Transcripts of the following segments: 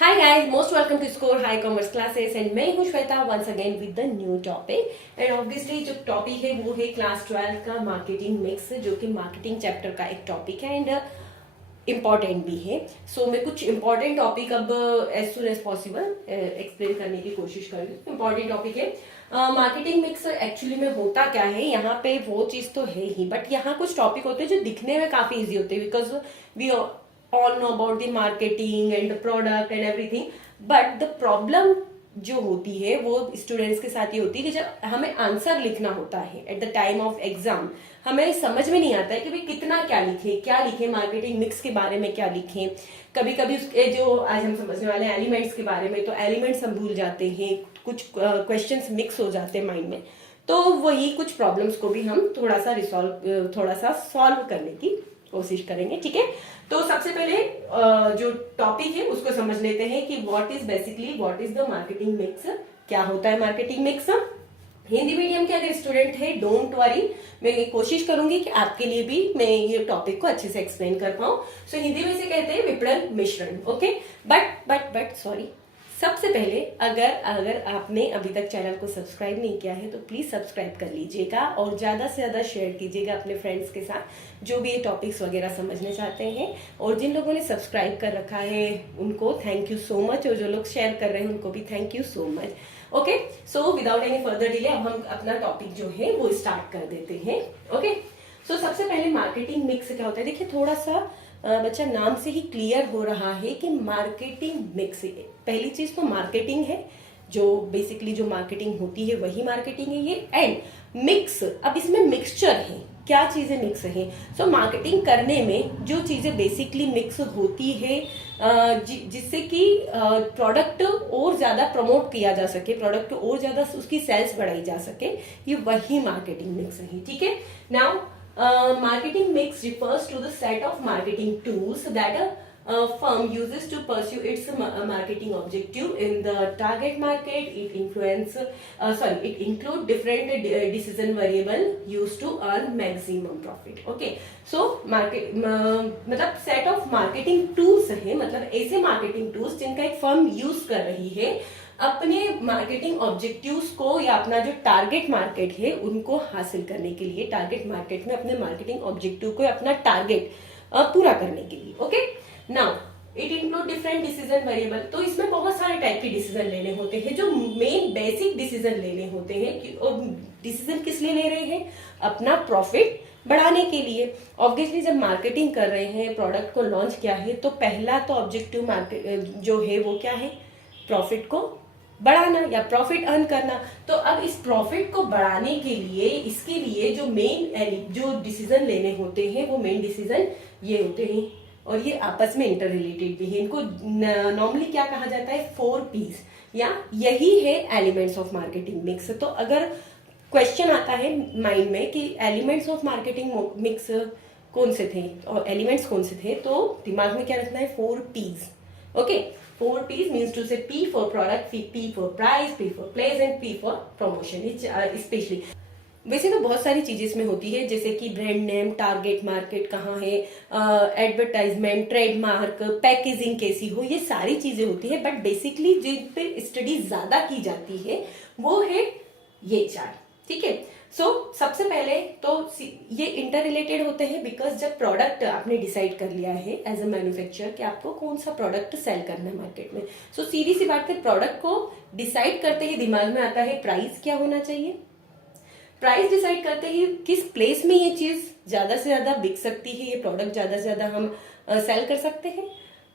Hi guys, most welcome to Score High Commerce Classes and मैं हूँ Shweta once again with the new topic and obviously जो topic है वो है class 12 का मार्केटिंग मिक्स जो कि मार्केटिंग चैप्टर का एक टॉपिक है एंड इम्पॉर्टेंट भी है। सो मैं कुछ इम्पॉर्टेंट टॉपिक अब as soon as possible explain करने की कोशिश करूँगी। इम्पॉर्टेंट टॉपिक है मार्केटिंग मिक्स एक्चुअली में होता क्या है। यहाँ पे वो चीज तो है ही बट यहाँ कुछ टॉपिक होते हैं जो दिखने में काफी इजी होते हैं because we all know about the marketing and the product and everything but the problem जो होती है वो स्टूडेंट्स के साथ ये होती है कि जब हमें आंसर लिखना होता है at the time of exam हमें समझ में नहीं आता है कि भाई कितना क्या लिखे मार्केटिंग मिक्स के बारे में क्या लिखें। कभी कभी उसके जो आज हम समझने वाले हैं एलिमेंट्स के बारे में तो एलिमेंट्स हम भूल जाते हैं, कुछ क्वेश्चंस मिक्स हो जाते हैं माइंड में। तो वही कुछ प्रॉब्लम्स को भी हम थोड़ा सा सॉल्व करने की कोशिश करेंगे। ठीक है, तो सबसे पहले जो टॉपिक है उसको समझ लेते हैं कि what is the marketing mix. क्या होता है मार्केटिंग मिक्स। हिंदी मीडियम के अगर स्टूडेंट है डोंट वरी, मैं कोशिश करूंगी कि आपके लिए भी मैं ये टॉपिक को अच्छे से एक्सप्लेन कर पाऊं। सो हिंदी में से कहते हैं विपणन मिश्रण। ओके, बट सॉरी, सबसे पहले अगर आपने अभी तक चैनल को सब्सक्राइब नहीं किया है तो प्लीज सब्सक्राइब कर लीजिएगा और ज्यादा से ज्यादा शेयर कीजिएगा अपने फ्रेंड्स के साथ जो भी ये टॉपिक्स वगैरह समझने चाहते हैं। और जिन लोगों ने सब्सक्राइब कर रखा है उनको थैंक यू सो मच और जो लोग शेयर कर रहे हैं उनको भी thank you so much. Okay, so without any further delay अब हम अपना टॉपिक जो है वो स्टार्ट कर देते हैं। ओके, सो सबसे पहले मार्केटिंग मिक्स क्या होता है। देखिए थोड़ा सा बच्चा नाम से ही क्लियर हो रहा है कि मार्केटिंग मिक्स है। पहली चीज तो मार्केटिंग है, जो बेसिकली जो मार्केटिंग होती है वही मार्केटिंग है ये। एंड मिक्स, अब इसमें मिक्सचर है, क्या चीजें मिक्स है। सो मार्केटिंग करने में जो चीजें बेसिकली मिक्स होती है जिससे कि प्रोडक्ट और ज्यादा प्रमोट किया जा सके, प्रोडक्ट और ज्यादा उसकी सेल्स बढ़ाई जा सके, ये वही मार्केटिंग मिक्स है। ठीक है, now marketing mix refers to the set of marketing tools that a firm uses to pursue its marketing objective in the target market. It include different decision variable used to earn maximum profit. Okay, so मतलब set of marketing tools है, मतलब ऐसे marketing tools जिनका एक firm use कर रही है अपने मार्केटिंग ऑब्जेक्टिव्स को या अपना जो टारगेट मार्केट है उनको हासिल करने के लिए, टारगेट मार्केट में अपने मार्केटिंग ऑब्जेक्टिव को अपना टारगेट पूरा करने के लिए। Okay, now it include different decision variable. तो इसमें बहुत सारे टाइप के डिसीजन लेने होते हैं। जो मेन बेसिक डिसीजन लेने होते हैं कि डिसीजन किस लिए ले रहे हैं, अपना प्रॉफिट बढ़ाने के लिए। ऑब्वियसली जब मार्केटिंग कर रहे हैं, प्रोडक्ट को लॉन्च किया है तो पहला तो ऑब्जेक्टिव मार्केट जो है वो क्या है, प्रॉफिट को बढ़ाना या प्रॉफिट अर्न करना। तो अब इस प्रॉफिट को बढ़ाने के लिए इसके लिए जो मेन जो डिसीजन लेने होते हैं वो मेन डिसीजन ये होते हैं और ये आपस में इंटर रिलेटेड भी है। इनको नॉर्मली क्या कहा जाता है, 4 P's, या यही है एलिमेंट्स ऑफ मार्केटिंग मिक्स। तो अगर क्वेश्चन आता है माइंड में कि एलिमेंट्स ऑफ मार्केटिंग मिक्स कौन से थे और एलिमेंट्स कौन से थे, तो दिमाग में क्या रखना है, 4 P's। Okay, 4 P's means to say P for product, P for price, P for place and P for promotion. Especially वैसे तो बहुत सारी चीजें इसमें होती है जैसे कि ब्रांड नेम, टारगेट मार्केट कहाँ है, एडवर्टाइजमेंट, ट्रेडमार्क, पैकेजिंग कैसी हो, ये सारी चीजें होती है। बट बेसिकली जिन पे स्टडी ज्यादा की जाती है वो है ये 4। ठीक है, सो सबसे पहले तो ये इंटर रिलेटेड होते हैं बिकॉज जब प्रोडक्ट आपने डिसाइड कर लिया है एज अ मैन्युफैक्चरर कि आपको कौन सा प्रोडक्ट सेल करना है मार्केट में। सो सीधी सी बात है, प्रोडक्ट को डिसाइड करते ही दिमाग में आता है प्राइस क्या होना चाहिए। प्राइस डिसाइड करते ही किस प्लेस में ये चीज ज्यादा से ज्यादा बिक सकती है, ये प्रोडक्ट ज्यादा से ज्यादा हम सेल कर सकते हैं।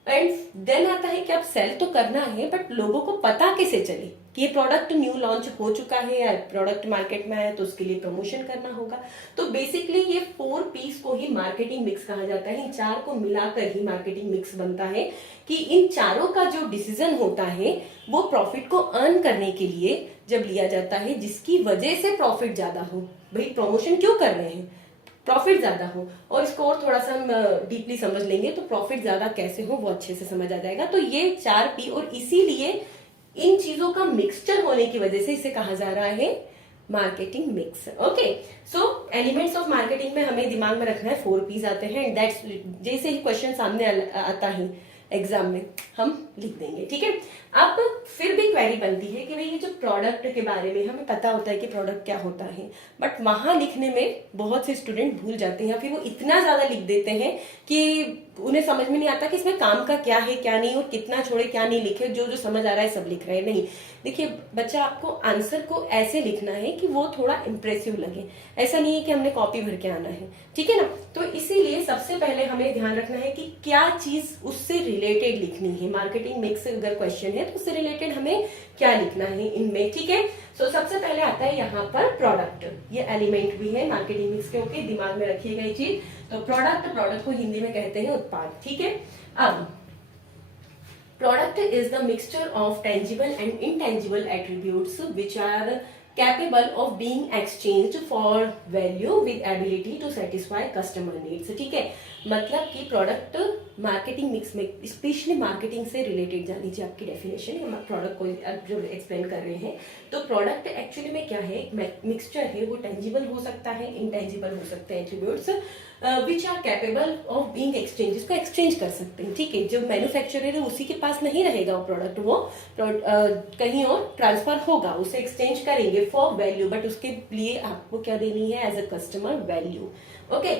एंड देन आता है कि अब सेल तो करना है बट लोगों को पता कैसे चले कि ये प्रोडक्ट न्यू लॉन्च हो चुका है या प्रोडक्ट मार्केट में आया तो उसके लिए प्रमोशन करना होगा। तो बेसिकली ये 4 P's को ही मार्केटिंग मिक्स कहा जाता है। इन 4 को मिलाकर ही मार्केटिंग मिक्स बनता है कि इन चारों का जो डिसीजन होता है वो प्रॉफिट को अर्न करने के लिए जब लिया जाता है जिसकी वजह से प्रॉफिट ज्यादा हो। भाई प्रमोशन क्यों कर रहे हैं, प्रॉफिट ज्यादा हो। और इसको और थोड़ा सा हम डीपली समझ लेंगे तो प्रॉफिट ज्यादा कैसे हो वो अच्छे से समझ आ जाएगा। तो ये 4 P और इसीलिए इन चीजों का मिक्सचर होने की वजह से इसे कहा जा रहा है marketing mix. Okay, so elements of marketing में हमें दिमाग में रखना है 4 P's आते हैं। दैट्स जैसे ही क्वेश्चन सामने आता है एग्जाम में हम लिख देंगे। ठीक है, अब फिर भी क्वेरी बनती है कि भाई ये जो प्रोडक्ट के बारे में हमें पता होता है कि प्रोडक्ट क्या होता है, बट वहां लिखने में बहुत से स्टूडेंट भूल जाते हैं या फिर वो इतना ज्यादा लिख देते हैं कि उन्हें समझ में नहीं आता कि इसमें काम का क्या है क्या नहीं, और कितना छोड़े क्या नहीं लिखे, जो जो समझ आ रहा है सब लिख रहे हैं। नहीं, देखिए बच्चा, आपको आंसर को ऐसे लिखना है कि वो थोड़ा इंप्रेसिव लगे, ऐसा नहीं है कि हमने कॉपी भर के आना है। ठीक है ना, तो इसीलिए सबसे पहले हमें ध्यान रखना है कि क्या चीज उससे रिलेटेड लिखनी है। मार्केटिंग मिक्स से अगर क्वेश्चन है तो उससे रिलेटेड हमें क्या लिखना है इनमें। ठीक है, सो सबसे पहले आता है यहाँ पर प्रोडक्ट, ये एलिमेंट भी है मार्केटिंग मिक्स के। ओके, दिमाग में रखिएगा ये चीज। तो प्रोडक्ट को हिंदी में कहते हैं उत्पाद। ठीक है, अब product is the mixture of tangible and intangible attributes which are capable of being exchanged for value with ability to satisfy customer needs। ठीक है, मतलब कि प्रोडक्ट मार्केटिंग मिक्स में, स्पेशली मार्केटिंग से रिलेटेड जान लीजिए आपकी डेफिनेशन, हम प्रोडक्ट को जो एक्सप्लेन कर रहे हैं। तो प्रोडक्ट एक्चुअली में क्या है, मिक्सचर है, वो टेंजिबल हो सकता है, इनटेंजिबल हो सकते हैं attributes which are capable of being exchange, इसको एक्सचेंज कर सकते हैं। ठीक है, जो मैन्युफैक्चरर है उसी के पास नहीं रहेगा वो प्रोडक्ट, वो कहीं और ट्रांसफर होगा, उसे एक्सचेंज करेंगे फॉर वैल्यू, बट उसके लिए आपको क्या देनी है as a customer value. Okay,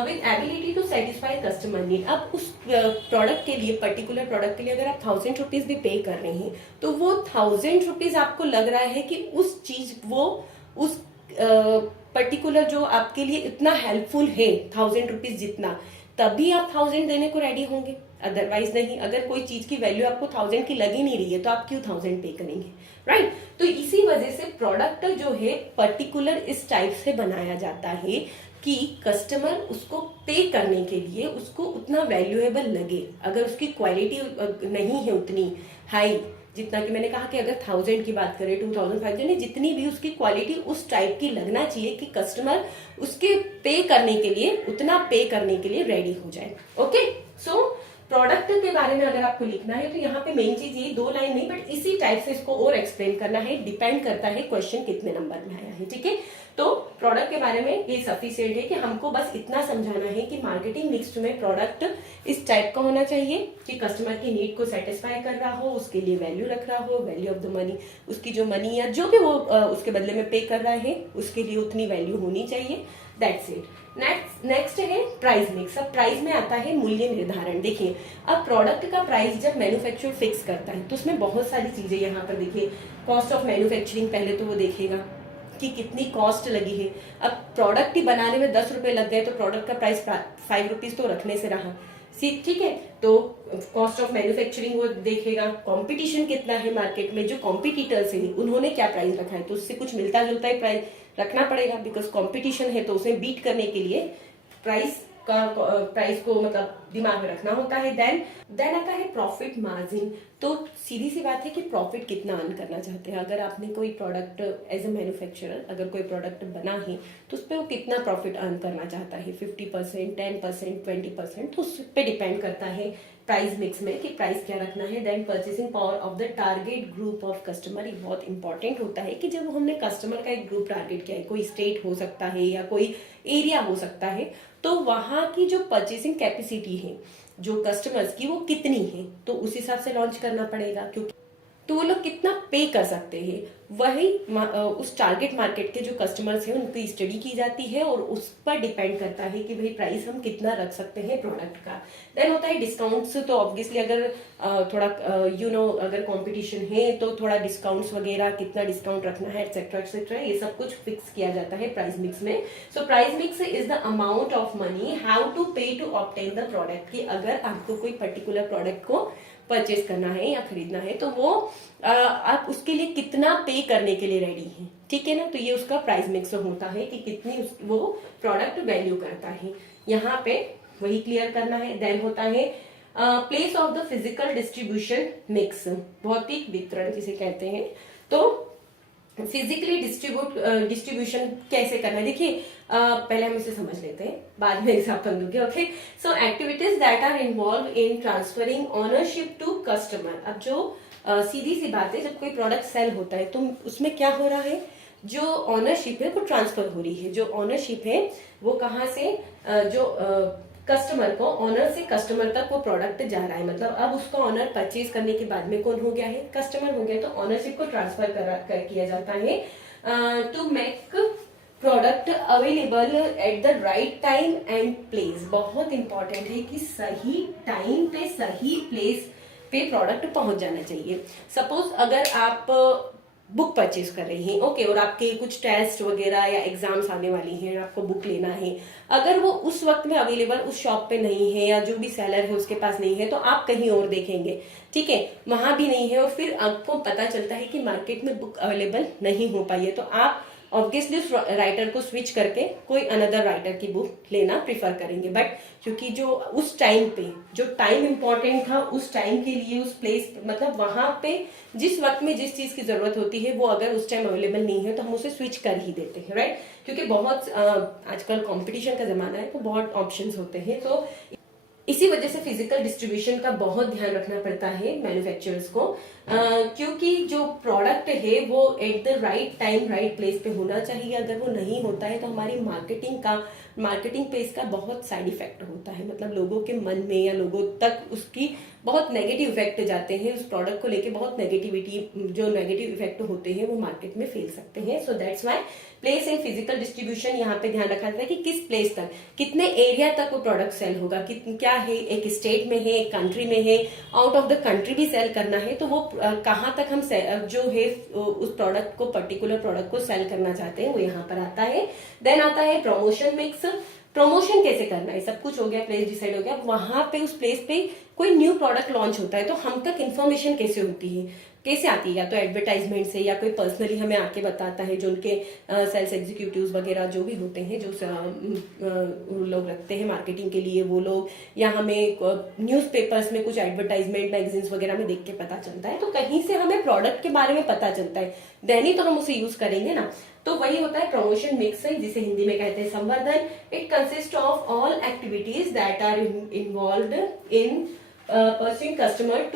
with ability to satisfy customer need. अब उस प्रोडक्ट के लिए, पर्टिकुलर प्रोडक्ट के लिए अगर आप 1000 रुपीज भी पे कर रहे हैं तो वो 1000 रुपीज आपको लग रहा है कि उस चीज, वो उस पर्टिकुलर जो आपके लिए इतना हेल्पफुल है 1000 रुपीज जितना, तभी आप 1000 देने को रेडी होंगे, अदरवाइज नहीं। अगर कोई चीज की वैल्यू आपको 1000 की लग ही नहीं रही है तो आप क्यों 1000 पे करेंगे, राइट। तो इसी वजह से प्रोडक्ट जो है पर्टिकुलर इस टाइप से बनाया जाता है कि कस्टमर उसको पे करने के लिए उसको उतना वैल्यूएबल लगे। अगर उसकी क्वालिटी नहीं है उतनी हाई, जितना कि मैंने कहा कि अगर 1000 की बात करें, 2500, जितनी भी उसकी क्वालिटी उस टाइप की लगना चाहिए कि कस्टमर उसके पे करने के लिए, उतना पे करने के लिए रेडी हो जाए। ओके, सो प्रोडक्ट के बारे में अगर आपको लिखना है तो यहाँ पे मेन चीज ये 2 लाइन नहीं, बट इसी टाइप से इसको और एक्सप्लेन करना है, डिपेंड करता है क्वेश्चन कितने नंबर में आया है। ठीक है, तो प्रोडक्ट के बारे में ये सफिशिएंट है कि हमको बस इतना समझाना है कि मार्केटिंग मिक्स में प्रोडक्ट इस टाइप का होना चाहिए कि कस्टमर की नीड को सेटिस्फाई कर रहा हो, उसके लिए वैल्यू रख रहा हो, वैल्यू ऑफ द मनी, उसकी जो मनी या जो भी वो उसके बदले में पे कर रहा है उसके लिए उतनी वैल्यू होनी चाहिए। That's it. नेक्स्ट है प्राइस मिक्स। अब प्राइस में आता है मूल्य निर्धारण। देखिए, अब प्रोडक्ट का प्राइस जब मैन्युफैक्चरर फिक्स करता है तो उसमें बहुत सारी चीजें यहाँ पर देखिए, कॉस्ट ऑफ मैन्युफैक्चरिंग पहले तो वो देखेगा कि कितनी कॉस्ट लगी है। अब प्रोडक्ट ही बनाने में 10 रुपए लग गए तो प्रोडक्ट का प्राइस 5 रुपीज तो रखने से रहा। ठीक है, तो कॉस्ट ऑफ मैन्युफैक्चरिंग वो देखेगा, कंपटीशन कितना है मार्केट में, जो कॉम्पिटिटर्स हैं उन्होंने क्या प्राइस रखा है, तो उससे कुछ मिलता जुलता ही प्राइस रखना पड़ेगा, बिकॉज कंपटीशन है तो उसे बीट करने के लिए प्राइस को मतलब दिमाग में रखना होता है। देन आता है प्रॉफिट मार्जिन। तो सीधी सी बात है कि प्रॉफिट कितना अर्न करना चाहते हैं। अगर आपने कोई प्रोडक्ट एज ए मैन्युफैक्चरर अगर कोई प्रोडक्ट बना है तो उस पर वो कितना प्रॉफिट अर्न करना चाहता है, 50%, 10%, 20%, तो उस पर डिपेंड करता है प्राइस मिक्स में कि प्राइस क्या रखना है। Then purchasing power of the target group of customer, ये बहुत इंपॉर्टेंट होता है कि जब हमने कस्टमर का एक ग्रुप टारगेट किया है, कोई स्टेट हो सकता है या कोई एरिया हो सकता है, तो वहां की जो परचेसिंग कैपेसिटी है जो कस्टमर्स की वो कितनी है, तो उस हिसाब से लॉन्च करना पड़ेगा, क्योंकि तो वो लोग कितना पे कर सकते हैं वही उस टारगेट मार्केट के जो कस्टमर्स हैं उनकी स्टडी की जाती है और उस पर डिपेंड करता है कि भाई प्राइस हम कितना रख सकते हैं प्रोडक्ट का। देन होता है डिस्काउंट्स। तो ऑब्वियसली अगर थोड़ा अगर कंपटीशन है तो थोड़ा डिस्काउंट्स वगैरह, कितना डिस्काउंट रखना है, एक्सेट्रा एक्सेट्रा, ये सब कुछ फिक्स किया जाता है प्राइस मिक्स में। So price mix is the amount of money how to pay to obtain the product, कि अगर आपको कोई पर्टिकुलर प्रोडक्ट को परचेज करना है या खरीदना है तो वो आप उसके लिए कितना पे करने के लिए रेडी हैं। ठीक है ना, तो ये उसका प्राइस मिक्स होता है कि कितनी वो प्रोडक्ट वैल्यू करता है, यहाँ पे वही क्लियर करना है। देन होता है place of the physical distribution mix, भौतिक वितरण जिसे कहते हैं। तो फिजिकली डिस्ट्रीब्यूशन कैसे करना है, देखिए पहले हम इसे समझ लेते हैं, बाद में एग्जाम्पल दूंगे। Okay, so activities that are involve in transferring ownership to customer. अब जो सीधी सी बात है, जब कोई प्रोडक्ट सेल होता है तो उसमें क्या हो रहा है, जो ओनरशिप है वो ट्रांसफर हो रही है। जो ओनरशिप है वो कहाँ से, जो कस्टमर को, ऑनर से कस्टमर तक वो प्रोडक्ट जा रहा है, मतलब अब उसका ऑनर परचेज करने के बाद में कौन हो गया है, कस्टमर हो गया। तो ऑनरशिप को ट्रांसफर किया जाता है to make product available at the right time and place. बहुत इंपॉर्टेंट है कि सही टाइम पे सही प्लेस पे प्रोडक्ट पहुंच जाना चाहिए। सपोज अगर आप बुक परचेज कर रहे हैं, ओके, और आपके कुछ टेस्ट वगैरह या एग्जाम्स आने वाली हैं, आपको बुक लेना है, अगर वो उस वक्त में अवेलेबल उस शॉप पे नहीं है या जो भी सेलर है उसके पास नहीं है, तो आप कहीं और देखेंगे, ठीक है, वहां भी नहीं है, और फिर आपको पता चलता है कि मार्केट में बुक अवेलेबल नहीं हो पाई है, तो आप ऑब्वियसली उस राइटर को स्विच करके कोई अनदर राइटर की बुक लेना प्रिफर करेंगे। बट क्योंकि जो उस टाइम पे जो टाइम इंपॉर्टेंट था, उस टाइम के लिए उस प्लेस, मतलब वहां पे जिस वक्त में जिस चीज की जरूरत होती है वो अगर उस टाइम अवेलेबल नहीं है तो हम उसे स्विच कर ही देते हैं, राइट। क्योंकि बहुत आजकल कंपटीशन का जमाना है, तो बहुत ऑप्शंस होते हैं, तो इसी वजह से फिजिकल डिस्ट्रीब्यूशन का बहुत ध्यान रखना पड़ता है मैन्युफैक्चरर्स को, क्योंकि जो प्रोडक्ट है वो eight the right time right place पे होना चाहिए। अगर वो नहीं होता है तो हमारी मार्केटिंग पे इसका बहुत साइड इफेक्ट होता है, मतलब लोगों के मन में या लोगों तक उसकी बहुत नेगेटिव इफेक्ट जाते हैं, उस प्रोडक्ट को लेके बहुत जो नेगेटिव इफेक्ट होते हैं वो मार्केट में फैल सकते हैं। So that's why place and physical distribution यहाँ पे ध्यान रखा जाता है कि किस प्लेस तक, कितने एरिया तक वो प्रोडक्ट सेल होगा, क्या है, एक स्टेट में है, एक कंट्री में है, आउट ऑफ द कंट्री भी सेल करना है, तो वो कहाँ तक हम जो है उस प्रोडक्ट को, पर्टिकुलर प्रोडक्ट को सेल करना चाहते हैं, वो यहाँ पर आता है। देन आता है प्रमोशन मिक्स। प्रमोशन कैसे करना है, सब कुछ हो गया, प्लेस डिसाइड हो गया, वहां पे उस प्लेस पे कोई न्यू प्रोडक्ट लॉन्च होता है तो हम तक इन्फॉर्मेशन कैसे होती है, कैसे आती है, या तो एडवर्टाइजमेंट से या कोई पर्सनली हमें आके बताता है, जो उनके सेल्स एग्जीक्यूटिव्स वगैरह जो भी होते हैं, जो लोग रखते हैं मार्केटिंग के लिए वो लोग, या हमें न्यूज़पेपर्स में कुछ एडवर्टाइजमेंट मैगजीन्स वगैरह में देख के पता चलता है, तो कहीं से हमें प्रोडक्ट के बारे में पता चलता है, देन ही तो हम उसे यूज करेंगे ना। तो वही होता है प्रमोशन मिक्स, जिसे हिंदी में कहते हैं संवर्धन। It consist of all activities that are involved in pursuing customer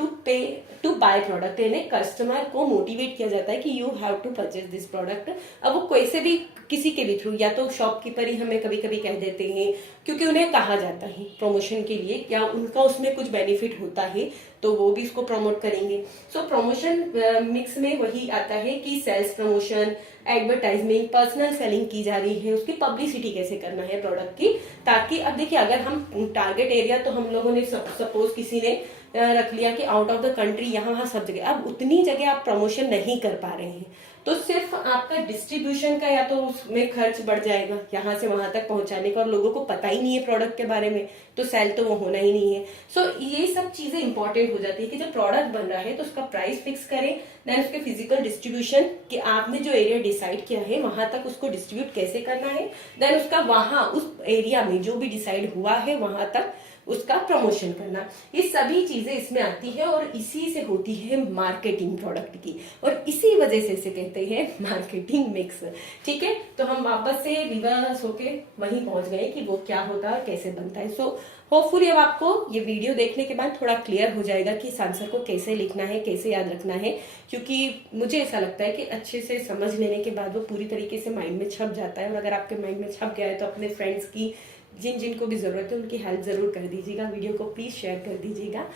to buy product, यानी कस्टमर को मोटिवेट किया जाता है कि you have to purchase this product. अब वो कैसे भी, किसी के भी थ्रू, या तो शॉपकीपर ही हमें कभी कभी कह देते हैं क्योंकि उन्हें कहा जाता है प्रमोशन के लिए, या उनका उसमें कुछ बेनिफिट होता है तो वो भी इसको प्रमोट करेंगे। सो प्रमोशन मिक्स में वही आता है कि sales promotion, advertisement, personal selling की जा रही है, उसकी पब्लिसिटी कैसे करना है प्रोडक्ट की, ताकि अब देखिए अगर हम टारगेट एरिया, तो हम लोगों ने सपोज किसी ने रख लिया कि आउट ऑफ द कंट्री, यहाँ सब जगह, अब उतनी जगह आप प्रमोशन नहीं कर पा रहे हैं, तो सिर्फ आपका डिस्ट्रीब्यूशन का या तो उसमें खर्च बढ़ जाएगा यहाँ से वहां तक पहुंचाने का, और लोगों को पता ही नहीं है प्रोडक्ट के बारे में, तो सेल तो वो होना ही नहीं है। सो ये सब चीजें इंपॉर्टेंट हो जाती है कि जब प्रोडक्ट बन रहा है तो उसका प्राइस फिक्स करें, देन उसके फिजिकल डिस्ट्रीब्यूशन, कि आपने जो एरिया डिसाइड किया है वहां तक उसको डिस्ट्रीब्यूट कैसे करना है, देन उसका वहां उस एरिया में जो भी डिसाइड हुआ है वहां तक उसका प्रमोशन करना, ये सभी चीजें इसमें आती है, और इसी से होती है मार्केटिंग प्रोडक्ट की, और इसी वजह से इसे कहते हैं मार्केटिंग मिक्स। ठीक है, तो हम वापस से रिवर्स होके वहीं पहुंच गए कि वो क्या होता है और कैसे बनता है। सो होपफुली अब आपको ये वीडियो देखने के बाद थोड़ा क्लियर हो जाएगा कि इस आंसर को कैसे लिखना है, कैसे याद रखना है, क्योंकि मुझे ऐसा लगता है कि अच्छे से समझ लेने के बाद वो पूरी तरीके से माइंड में छप जाता है, और अगर आपके माइंड में छप गया है तो अपने फ्रेंड्स की जिन को भी जरूरत है उनकी हेल्प जरूर कर दीजिएगा, वीडियो को प्लीज शेयर कर दीजिएगा।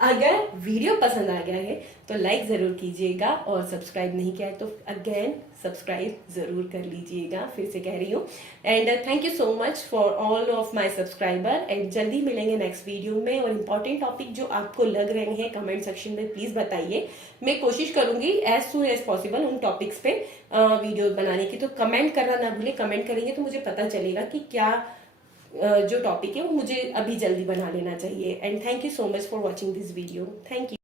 अगर वीडियो पसंद आ गया है तो लाइक जरूर कीजिएगा, और सब्सक्राइब नहीं किया है तो अगेन सब्सक्राइब जरूर कर लीजिएगा, फिर से कह रही हूँ। And thank you so much for all of my subscriber, and जल्दी मिलेंगे नेक्स्ट वीडियो में। और इम्पोर्टेंट टॉपिक जो आपको लग रहे हैं कमेंट सेक्शन में प्लीज बताइए, मैं कोशिश करूंगी एज सून एज पॉसिबल उन टॉपिक्स पे वीडियो बनाने की। तो कमेंट करना ना भूले, कमेंट करेंगे तो मुझे पता चलेगा कि क्या जो टॉपिक है वो मुझे अभी जल्दी बना लेना चाहिए। And thank you so much for watching this video, thank you.